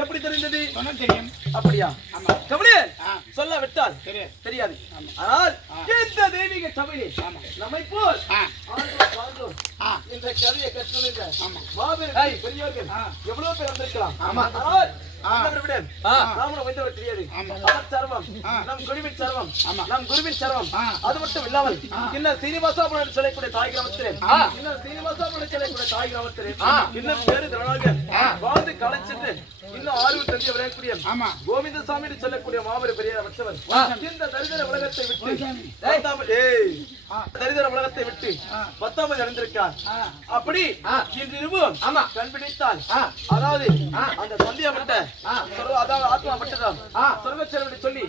எப்படி தெரிந்தது? அப்படியா? சொல்ல விட்டால் தெரியாது. ஆனால் இந்த தெய்வீக சபையில் நம்மை போல் இந்த கதையை கற்றுள்ள மாபெரும் பெரியவர்கள் எவ்வளவு பேர் வந்திருக்கலாம். நம் குருவின் சர்வம் அது மட்டும் இல்லாமல் இன்னும் சீனிவாசாபுரம் சொல்லக்கூடிய தாய் கிராமத்திலே இன்னும் பேரு திரளாக வாழ்ந்து கலைச்சிட்டு இன்னும் ஆர்வம் தந்தி விளையக்கூடிய கோவிந்தசாமி சொல்லக்கூடிய மாபெரும் பெரிய வச்சவர் இந்த தரிதர உலகத்தை விட்டு 10வது அடைந்திருக்கார். அப்படி இன்று இருவும் கண்பிடித்தால் அதாவது அந்த சந்தியாமட்ட அதாவது ஆத்மா மட்டதான் சொர்க்கச்செல்வனை சொல்லி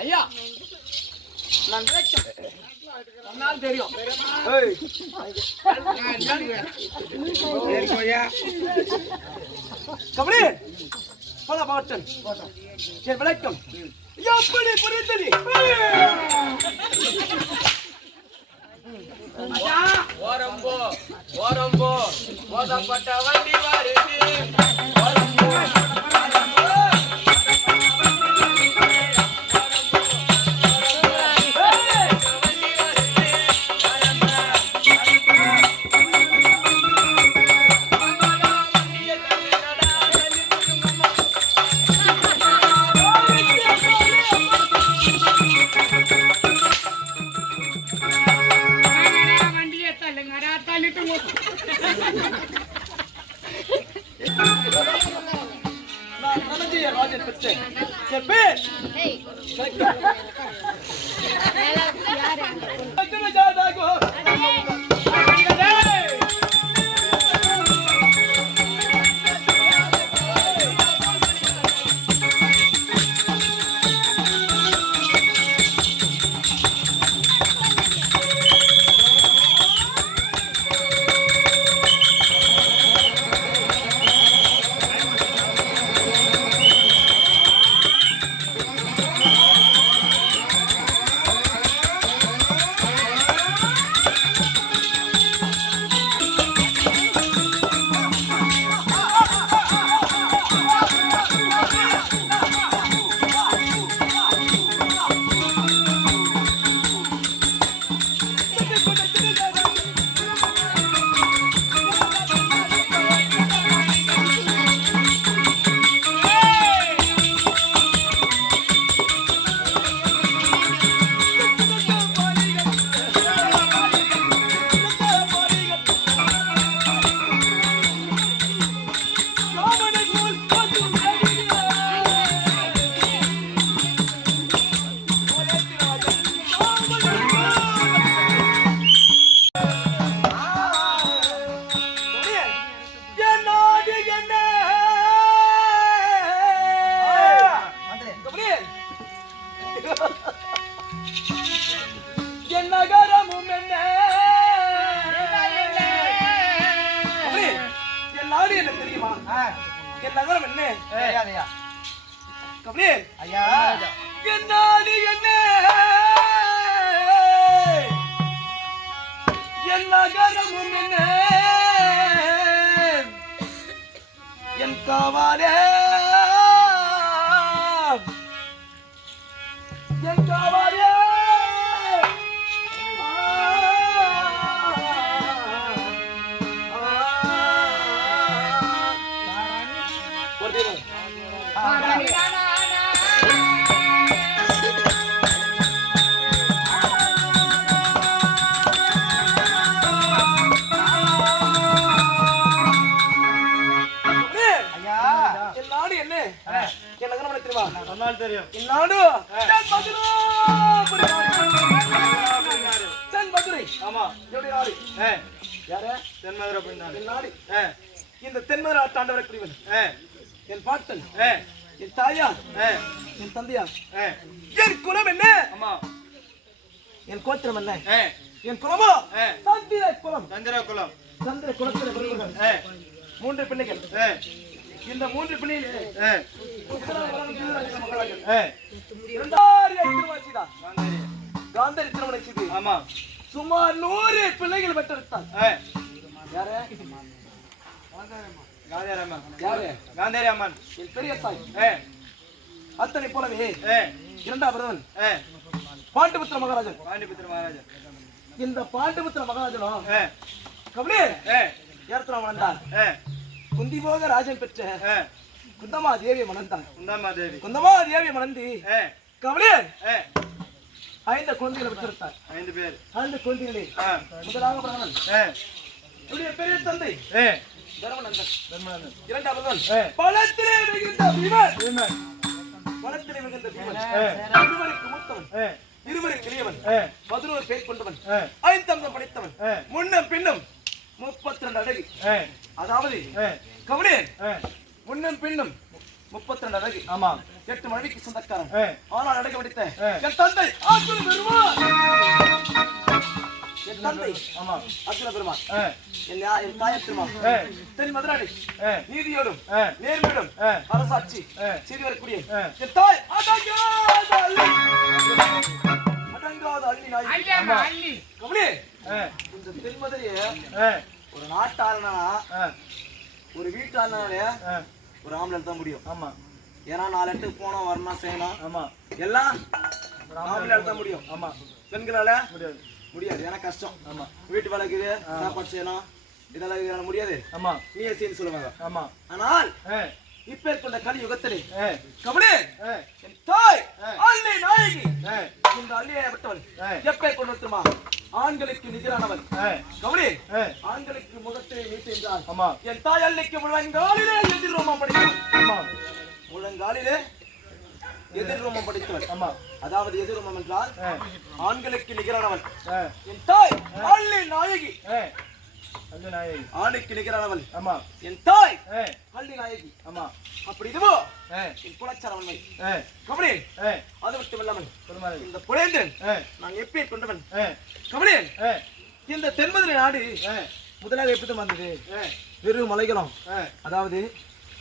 ஐயா நான் தெரியும் கபடி பல பாட்டன் என் விளக்கம் எப்படி புரிந்தது ஓரம்போ ஓரம்போ மோதப்பட்ட வண்டி வருது இந்த தென்மதுரை ஆண்டவரை புரிவன் என் பாட்டன் என் தாயார் என் தந்தையார் என் குலம் என்ன என் கோத்திரம் என்ன என் குலமோ சந்திர குலம் சந்திர குலத்தில் மூன்று பிள்ளைகள் இந்த மூன்று பிள்ளைகள் காந்தரி திருமணம் செய்து சுமார் 100 பிள்ளைகள் பெற்றெடுத்தார் காந்தேரி அம்மன் என் பெரிய தாய் அத்தனை போலவே இரண்டாவது பாண்டிபுத்திர மகாராஜன் இந்த பாண்டபுத்திர மகாராஜனும் கவலே ஏறத்துல வளர்ந்தான். குந்தி போக ராஜன் பெற்ற குந்தமா தேவியை மணந்தான். குந்தமா தேவியை மணந்து கவலே 5 குழந்தைகளை பெற்றெடுத்தார். 5 பேர். 5 குழந்தைகளே முதலாக பிராணன் இவருடைய பெரிய தந்தை தர்மநந்தன். இரண்டாவதுவன் பலத்திலே மிகுந்த பீமன். பலத்திலே மிகுந்த பீமன். இருவருக்கு மூத்தவன், இருவருக்கு இளையவன், 11 பேர் கொண்டவன், 5 தந்தம் படைத்தவன், முன்னும் பின்னும் 32 அழகு. அதாவது கவனே முன்னும் பின்னும் 32 அழகு. ஆமா 8 மனைவிக்கு சொந்தக்காரன். ஆனால் அடக்க படித்த என் தந்தை ஆசுர பெருமான். என் தந்தை ஆமா ஆசுர பெருமான். என் தாய் பெருமான் தென் மதுராடி நீதியோடும் நேர்மையோடும் அரசாட்சி செய்து வரக்கூடிய என் தாய் அடங்காத அள்ளி நாய். கவனே இந்த தென்மதுரைய ஒரு நாட்டாளனா ஒரு வீட்டாளனாலே ஒரு ஆம்பளை தான் முடியும். ஆமா ஏன்னா 4 இடத்துக்கு போனோம் வரணும் செய்யணும். ஆமா எல்லாம் ஆம்பளை தான் முடியும். ஆமா பெண்களால முடியாது. முடியாது ஏன்னா கஷ்டம். ஆமா வீட்டு வேலை இருக்குது, சாப்பாடு செய்யணும், இதெல்லாம் இதெல்லாம் முடியாது. ஆமா நீயே செய்யு சொல்லுவாங்க. ஆமா ஆனால் இப்ப கொண்ட கலியுகத்திலே கவனே என் தாய் அள்ளி நாயகி. இந்த அள்ளியை விட்டவள் எப்ப கொண்டு வருமா ஆண்களுக்கு நிகரானவள். கவனே ஆண்களுக்கு முகத்தை நீட்டு என்றால் என் தாய் அள்ளிக்கு முழங்காலிலே எதிர் ரோமம் படித்தவள். முழங்காலிலே எதிர் ரோமம் படித்தவள். அதாவது எதிர் ரோமம் என்றால் ஆண்களுக்கு நிகரானவள் என் தாய் அள்ளி நாயகி. ஆணுக்கு நிகரானவள் என் தாய் அள்ளி நாயகி. ஆமா அப்படி இதுவோ என் குலச்சாரவன்மை. கவனே அது மட்டும் இல்லாமல் இந்த புலேந்திரன் நான் எப்பே கொண்டவன். கவனே இந்த தென்மதுரை நாடு முதலாக எப்படி வந்தது? வெறும் மலைகளும் அதாவது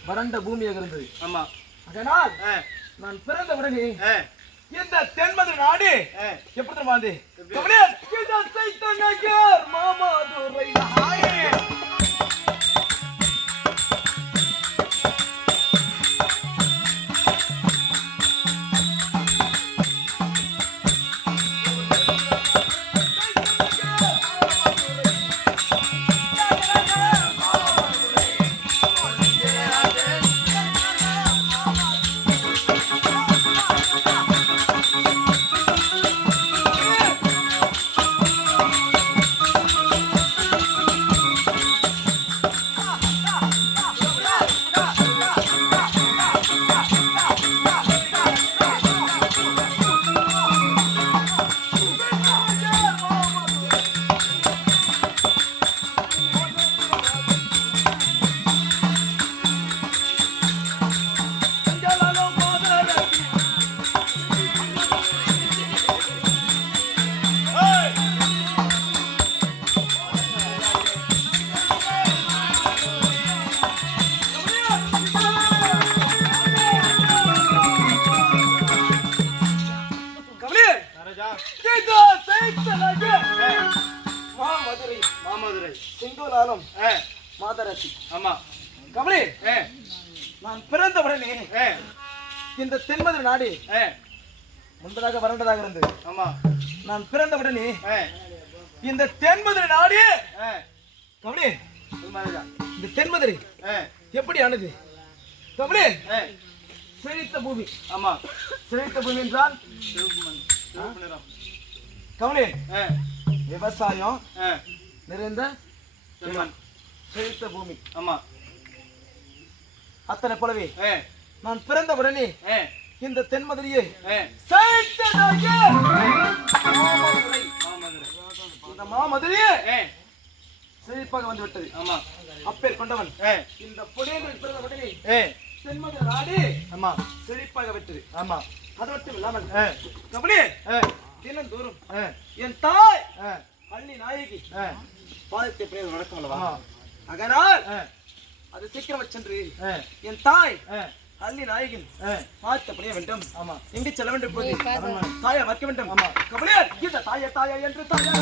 வறண்ட பூமியாக இருந்தது. ஆமா அதனால் நான் பிறந்த உடனே இந்த தென்மதுரை நாடு எப்படி வாழ்ந்து மாமாதுரை மாதரசி. ஆமா கவலை நான் பிறந்த உடனே இந்த தென்மதுரை நாடு முன்பதாக வறண்டதாக இருந்தது. ஆமா நான் பிறந்த உடனே இந்த தென்மதுரை நாடு கவலை இந்த தென்மதுரை எப்படி ஆனது? கவலை செழித்த பூமி. ஆமா செழித்த பூமி என்றால் கவலை விவசாயம் நிறைந்த செழித்த பூமி. ஆமா அத்தனை போலவே நான் பிறந்த உடனே இந்த தென்மதுரையை இந்த மாமதுரையே செழிப்பாக வந்து விட்டது. ஆமா அப்பேர் கொண்டவன் இந்த புலியர்கள் பிறந்த உடனே தென்மதுரை நாடு ஆமா செழிப்பாக விட்டது. ஆமா அது மட்டும் இல்லாமல் கபடி தினந்தோறும் என் தாய் அள்ளி நாயகி பாதத்தை பிரேதம் நடக்கும் அல்லவா? அதனால் அது சீக்கிரம் சென்று என் தாய் அள்ளி நாயகின் பார்த்த வேண்டும். ஆமா எங்கு செல்ல வேண்டும் போது தாயை மறக்க வேண்டும். ஆமா கவலையா இந்த தாயா தாயா என்று தாயா